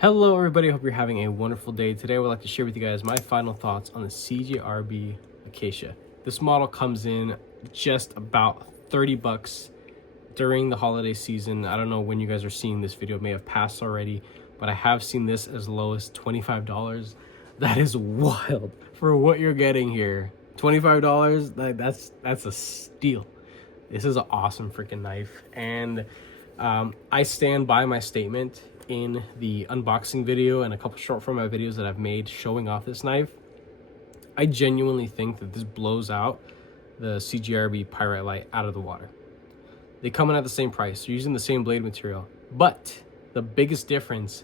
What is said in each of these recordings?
Hello everybody, hope you're having a wonderful day. Today I would like to share with you guys my final thoughts on the CGRB Acacia. This model comes in just about 30 bucks during the holiday season. I don't know when you guys are seeing this video, it may have passed already, but I have seen this as low as $25. That is wild for what you're getting here. $25, that's a steal. This is an awesome freaking knife, and I stand by my statement in the unboxing video and a couple short format videos that I've made showing off this knife. I genuinely think that this blows out the CGRB Pyrite Light out of the water. They come in at the same price, you're using the same blade material, but the biggest difference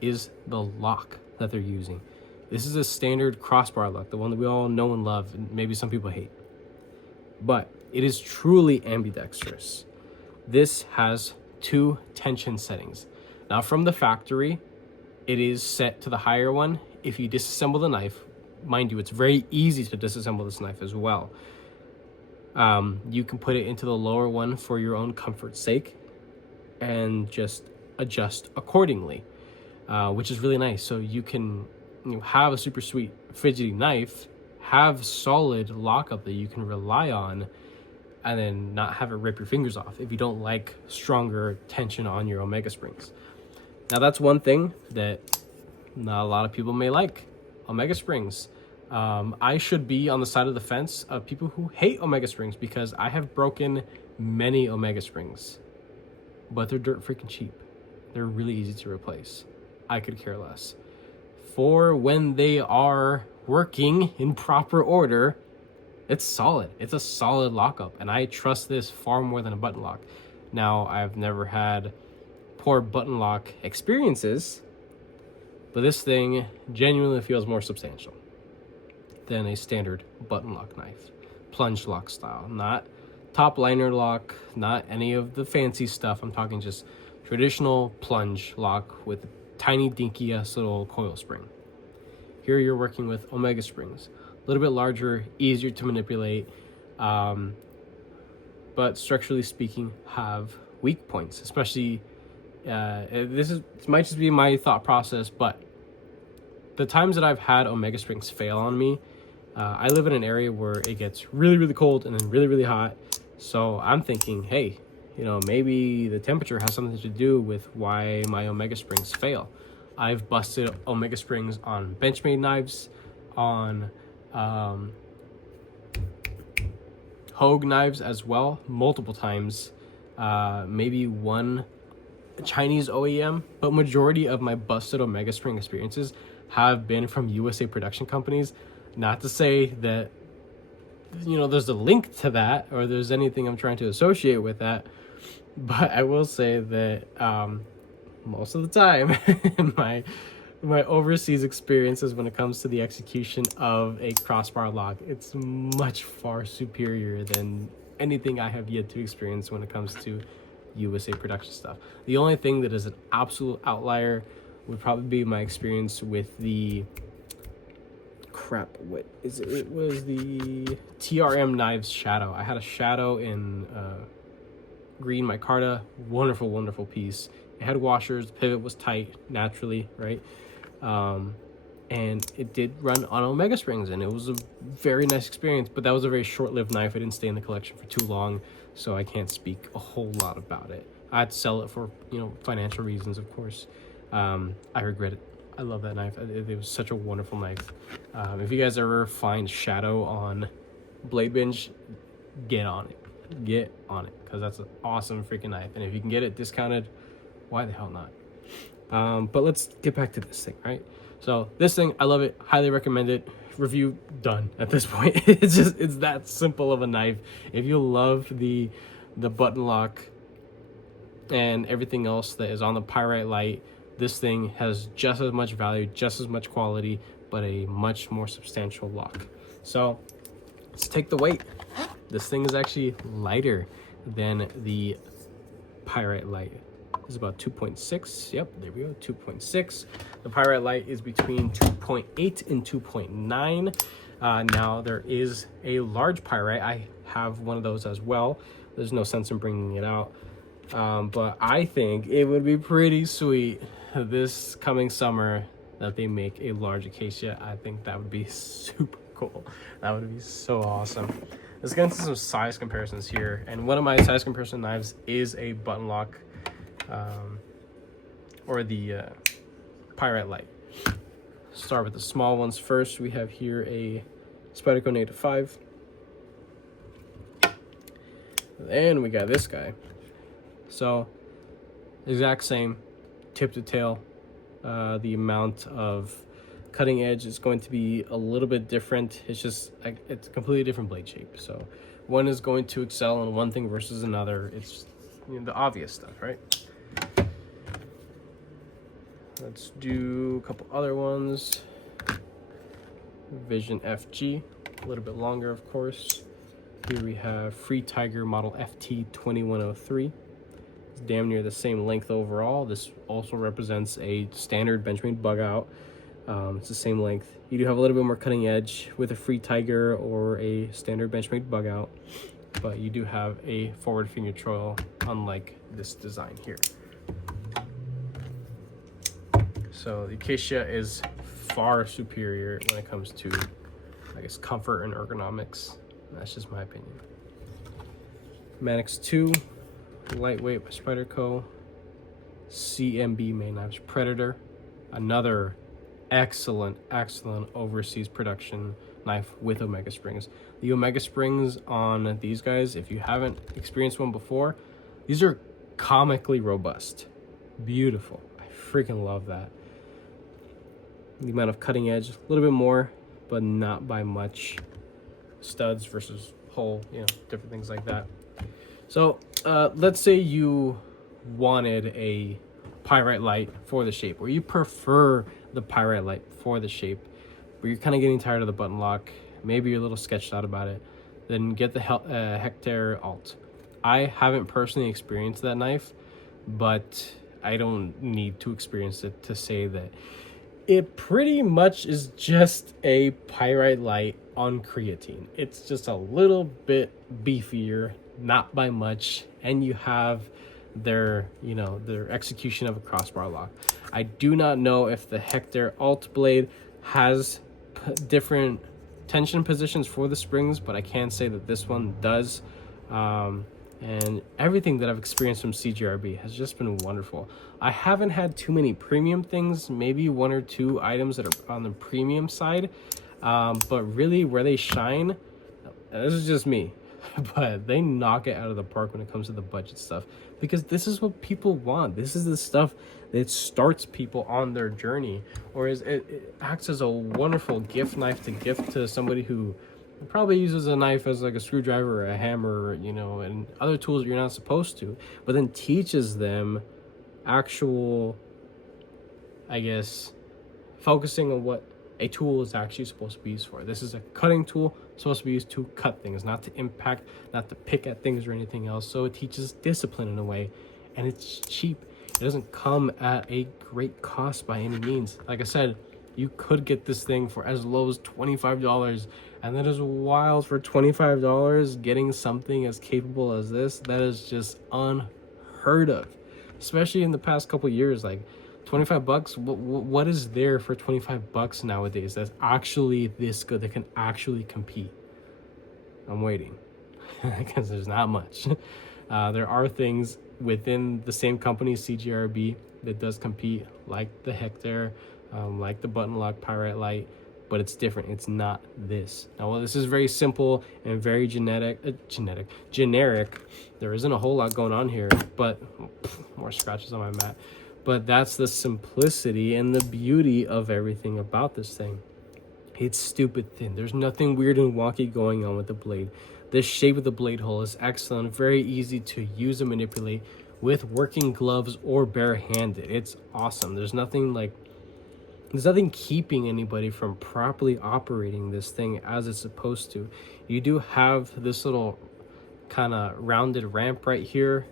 is the lock that they're using. This is a standard crossbar lock, the one that we all know and love, and maybe some people hate. But it is truly ambidextrous. This has two tension settings. Now from the factory, it is set to the higher one. If you disassemble the knife, mind you, it's very easy to disassemble this knife as well. You can put it into the lower one for your own comfort's sake and just adjust accordingly, which is really nice. So you can have a super sweet fidgety knife, have solid lockup that you can rely on, and then not have it rip your fingers off if you don't like stronger tension on your Omega springs. Now that's one thing that not a lot of people may like, Omega springs. I should be on the side of the fence of people who hate Omega springs because I have broken many Omega springs, but they're dirt freaking cheap. They're really easy to replace. I could care less. For when they are working in proper order, it's solid. It's a solid lockup, and I trust this far more than a button lock. Now, I've never had poor button lock experiences, but this thing genuinely feels more substantial than a standard button lock knife. Plunge lock style, not top liner lock, not any of the fancy stuff. I'm talking just traditional plunge lock with tiny dinky ass little coil spring. Here you're working with Omega springs, a little bit larger, easier to manipulate, but structurally speaking have weak points, especially this might just be my thought process, but the times that I've had Omega springs fail on me, I live in an area where it gets really cold and then really hot. So I'm thinking, hey, maybe the temperature has something to do with why my Omega springs fail. I've busted Omega springs on Benchmade knives, on Hogue knives as well, multiple times. Maybe one Chinese OEM, but majority of my busted Omega spring experiences have been from USA production companies. Not to say that there's a link to that or there's anything I'm trying to associate with that, but I will say that most of the time my overseas experiences when it comes to the execution of a crossbar lock, it's much far superior than anything I have yet to experience when it comes to USA production stuff. The only thing that is an absolute outlier would probably be my experience with the what is it? It was the TRM Knives Shadow. I had a Shadow in green micarta, wonderful piece. It had washers, the pivot was tight naturally, right? And it did run on Omega springs, and it was a very nice experience, but that was a very short-lived knife. It didn't stay in the collection for too long, so I can't speak a whole lot about it. I had to sell it for financial reasons, of course. I regret it. I love that knife. It was such a wonderful knife. If you guys ever find Shadow on Blade Binge, get on it, because that's an awesome freaking knife, and if you can get it discounted, why the hell not? But let's get back to this thing, right? So this thing, I love it, highly recommend it. Review done at this point. It's that simple of a knife. If you love the button lock and everything else that is on the Pyrite Light, this thing has just as much value, just as much quality, but a much more substantial lock. So let's take the weight. This thing is actually lighter than the Pyrite Light. It's about 2.6. Yep, there we go, 2.6. The Pyrite Light is between 2.8 and 2.9. Now there is a large Pyrite. I have one of those as well. There's no sense in bringing it out. But I think it would be pretty sweet this coming summer that they make a large Acacia. I think that would be super cool. That would be so awesome. Let's get into some size comparisons here. And one of my size comparison knives is a button lock, or the Pyrite Light. Start with the small ones first. We have here a Spyderco -5. Then we got this guy. So exact same, tip to tail. The amount of cutting edge is going to be a little bit different. It's just, it's a completely different blade shape. So one is going to excel in one thing versus another. It's, you know, the obvious stuff, right? Let's do a couple other ones. Vision FG, a little bit longer, of course. Here we have Free Tiger model FT2103. It's damn near the same length overall. This also represents a standard Benchmade bug out. It's the same length. You do have a little bit more cutting edge with a Free Tiger or a standard Benchmade bug out, but you do have a forward finger choil, unlike this design here. So the Acacia is far superior when it comes to, I guess, comfort and ergonomics. That's just my opinion. Manix 2, lightweight by Spyderco. CMB main knives Predator, another excellent overseas production knife with Omega springs. The Omega springs on these guys, if you haven't experienced one before, these are comically robust. Beautiful. I freaking love that. The amount of cutting edge, a little bit more, but not by much. Studs versus hole, you know, different things like that. So let's say you wanted a Pyrite Light for the shape, or you prefer the Pyrite Light for the shape, but you're kind of getting tired of the button lock, maybe you're a little sketched out about it, then get the Hector Alt. I haven't personally experienced that knife, but I don't need to experience it to say that it pretty much is just a Pyrite Light on creatine. It's just a little bit beefier, not by much, and you have their, you know, their execution of a crossbar lock. I do not know if the Hector Alt blade has different tension positions for the springs, but I can say that this one does. And everything that I've experienced from CGRB has just been wonderful. I haven't had too many premium things, maybe one or two items that are on the premium side, but really where they shine, this is just me, but they knock it out of the park when it comes to the budget stuff, because this is what people want. This is the stuff that starts people on their journey, or it acts as a wonderful gift knife to gift to somebody who probably uses a knife as like a screwdriver or a hammer, you know, and other tools that you're not supposed to, but then teaches them actual, I guess, focusing on what a tool is actually supposed to be used for. This is a cutting tool, supposed to be used to cut things, not to impact, not to pick at things or anything else. So it teaches discipline in a way, and it's cheap. It doesn't come at a great cost by any means. Like I said, you could get this thing for as low as $25, and that is wild. For $25, getting something as capable as this, that is just unheard of, especially in the past couple years. Like $25, what is there for $25 nowadays that's actually this good, that can actually compete? I'm waiting, because there's not much. There are things within the same company, CGRB, that does compete, like the Hector, like the button lock Pyrite Light, but it's different. It's not this. Now, while this is very simple and very generic, there isn't a whole lot going on here, but more scratches on my mat. But that's the simplicity and the beauty of everything about this thing. It's stupid thin. There's nothing weird and wonky going on with the blade. The shape of the blade hole is excellent, very easy to use and manipulate with working gloves or barehanded. It's awesome. There's nothing keeping anybody from properly operating this thing as it's supposed to. You do have this little kind of rounded ramp right here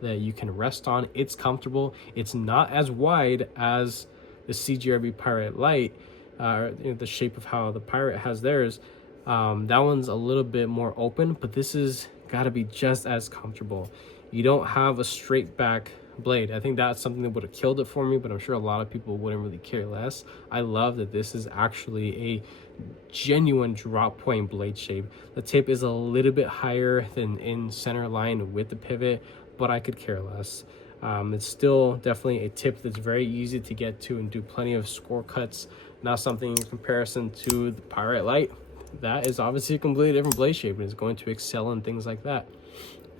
that you can rest on. It's comfortable. It's not as wide as the CGRB Pyrite Light, the shape of how the Pyrite has theirs. That one's a little bit more open, but this is got to be just as comfortable. You don't have a straight back blade. I think that's something that would have killed it for me, but I'm sure a lot of people wouldn't really care less. I love that this is actually a genuine drop point blade shape. The tip is a little bit higher than in center line with the pivot, but I could care less. It's still definitely a tip that's very easy to get to and do plenty of score cuts. Now something in comparison to the Pyrite Light, that is obviously a completely different blade shape and is going to excel in things like that.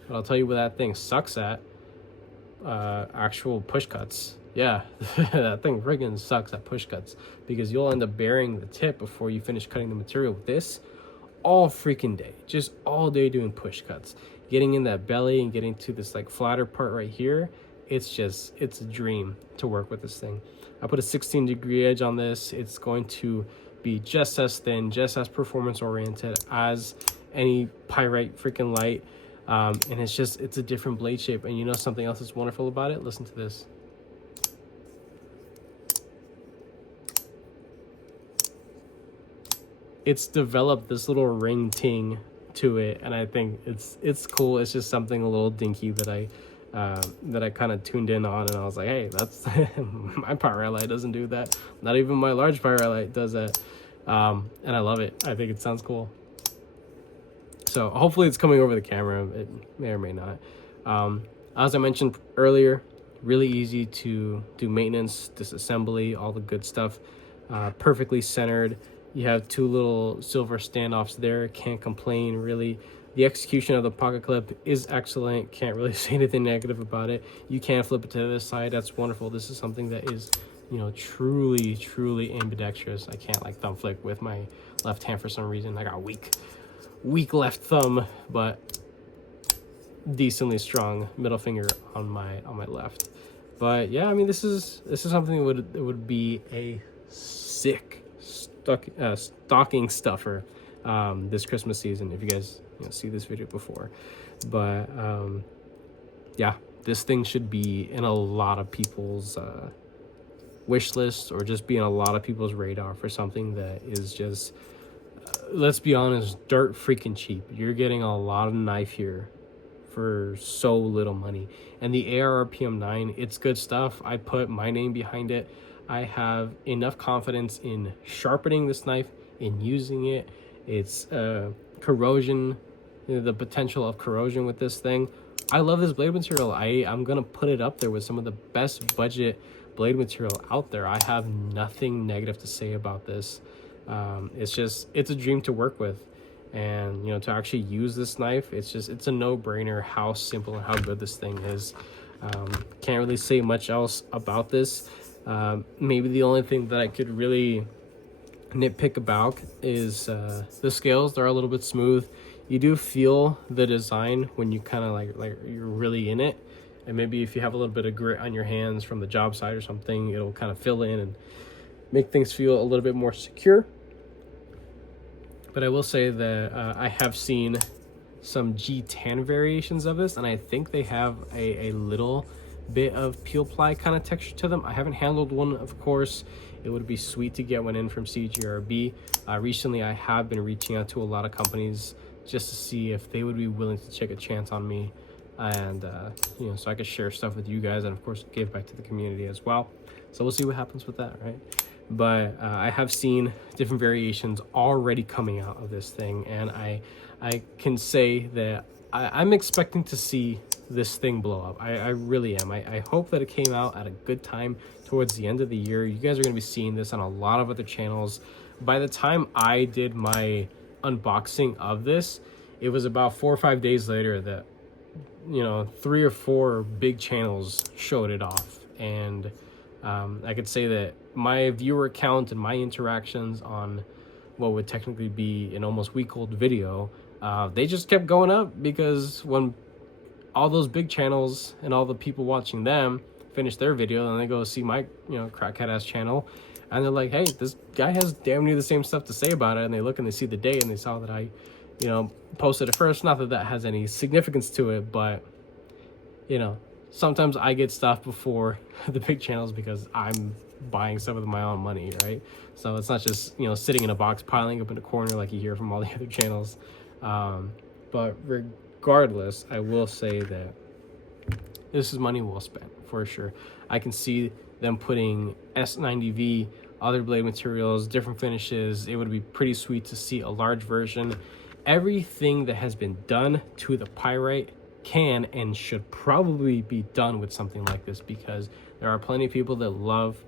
But I'll tell you what that thing sucks at, actual push cuts. Yeah, that thing friggin' sucks at push cuts, because you'll end up burying the tip before you finish cutting the material with this all freaking day, just all day doing push cuts, getting in that belly and getting to this like flatter part right here. It's a dream to work with this thing. I put a 16-degree edge on this. It's going to be just as thin, just as performance oriented as any Pyrite freaking Light. And it's a different blade shape. And you know something else that's wonderful about it? Listen to this. It's developed this little ring ting to it, and I think it's cool. It's just something a little dinky that I kind of tuned in on, and I was like, hey, that's my Pyrite Light doesn't do that. Not even my large Pyrite Light does that. And I love it. I think it sounds cool. So hopefully it's coming over the camera. It may or may not. As I mentioned earlier, really easy to do maintenance, disassembly, all the good stuff. Perfectly centered. You have two little silver standoffs there. Can't complain, really. The execution of the pocket clip is excellent. Can't really say anything negative about it. You can flip it to this side. That's wonderful. This is something that is, you know, truly ambidextrous. I can't like thumb flick with my left hand for some reason. I got weak left thumb, but decently strong middle finger on my left. But yeah, I mean, this is something that would be a sick stocking stuffer this Christmas season, if you guys see this video before. But yeah, this thing should be in a lot of people's wish list, or just be in a lot of people's radar for something that is just let's be honest, dirt freaking cheap. You're getting a lot of knife here for so little money. And the ARRPM 9, it's good stuff. I put my name behind it. I have enough confidence in sharpening this knife, in using it. It's corrosion, the potential of corrosion with this thing. I love this blade material. I'm gonna put it up there with some of the best budget blade material out there. I have nothing negative to say about this. It's a dream to work with, and to actually use this knife, it's a no-brainer how simple and how good this thing is. Can't really say much else about this. Maybe the only thing that I could really nitpick about is the scales. They're a little bit smooth. You do feel the design when you kind of like you're really in it, and maybe if you have a little bit of grit on your hands from the job site or something, it'll kind of fill in and make things feel a little bit more secure. But I will say that I have seen some G10 variations of this, and I think they have a little bit of peel ply kind of texture to them. I haven't handled one, of course. It would be sweet to get one in from CGRB. Recently, I have been reaching out to a lot of companies just to see if they would be willing to take a chance on me, and so I could share stuff with you guys, and of course give back to the community as well. So we'll see what happens with that, right? But I have seen different variations already coming out of this thing, and I can say that I'm expecting to see this thing blow up. I really am. I hope that it came out at a good time towards the end of the year. You guys are going to be seeing this on a lot of other channels. By the time I did my unboxing of this, it was about 4 or 5 days later that 3 or 4 big channels showed it off, and I could say that my viewer count and my interactions on what would technically be an almost week-old video, they just kept going up, because when all those big channels and all the people watching them finish their video, and they go see my crackhead ass channel, and they're like, hey, this guy has damn near the same stuff to say about it, and they look and they see the date and they saw that I posted it first. Not that that has any significance to it, but sometimes I get stuff before the big channels because I'm buying stuff with my own money, right? So it's not just sitting in a box piling up in a corner like you hear from all the other channels. But regardless, I will say that this is money well spent for sure. I can see them putting S90V, other blade materials, different finishes. It would be pretty sweet to see a large version. Everything that has been done to the pyrite can and should probably be done with something like this, because there are plenty of people that love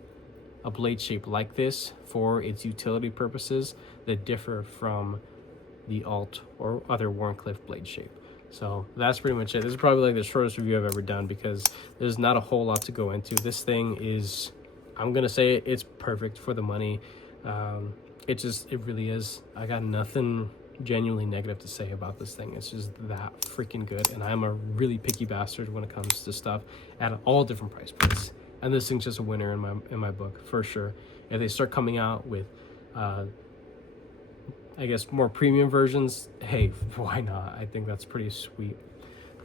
a blade shape like this for its utility purposes that differ from the alt or other Wharncliffe blade shape. So that's pretty much it. This is probably like the shortest review I've ever done, because there's not a whole lot to go into. This thing is, I'm gonna say it's perfect for the money. It really is. I got nothing genuinely negative to say about this thing. It's just that freaking good, and I'm a really picky bastard when it comes to stuff at all different price points, and this thing's just a winner in my book for sure. If they start coming out with I guess more premium versions, hey, why not? I think that's pretty sweet.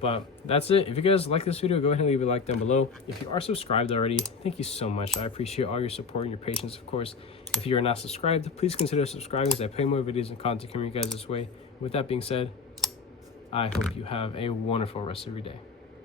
But that's it. If you guys like this video, go ahead and leave a like down below. If you are subscribed already, thank you so much. I appreciate all your support and your patience, of course. If you are not subscribed, please consider subscribing, as I play more videos and content coming you guys this way. With that being said, I hope you have a wonderful rest of your day.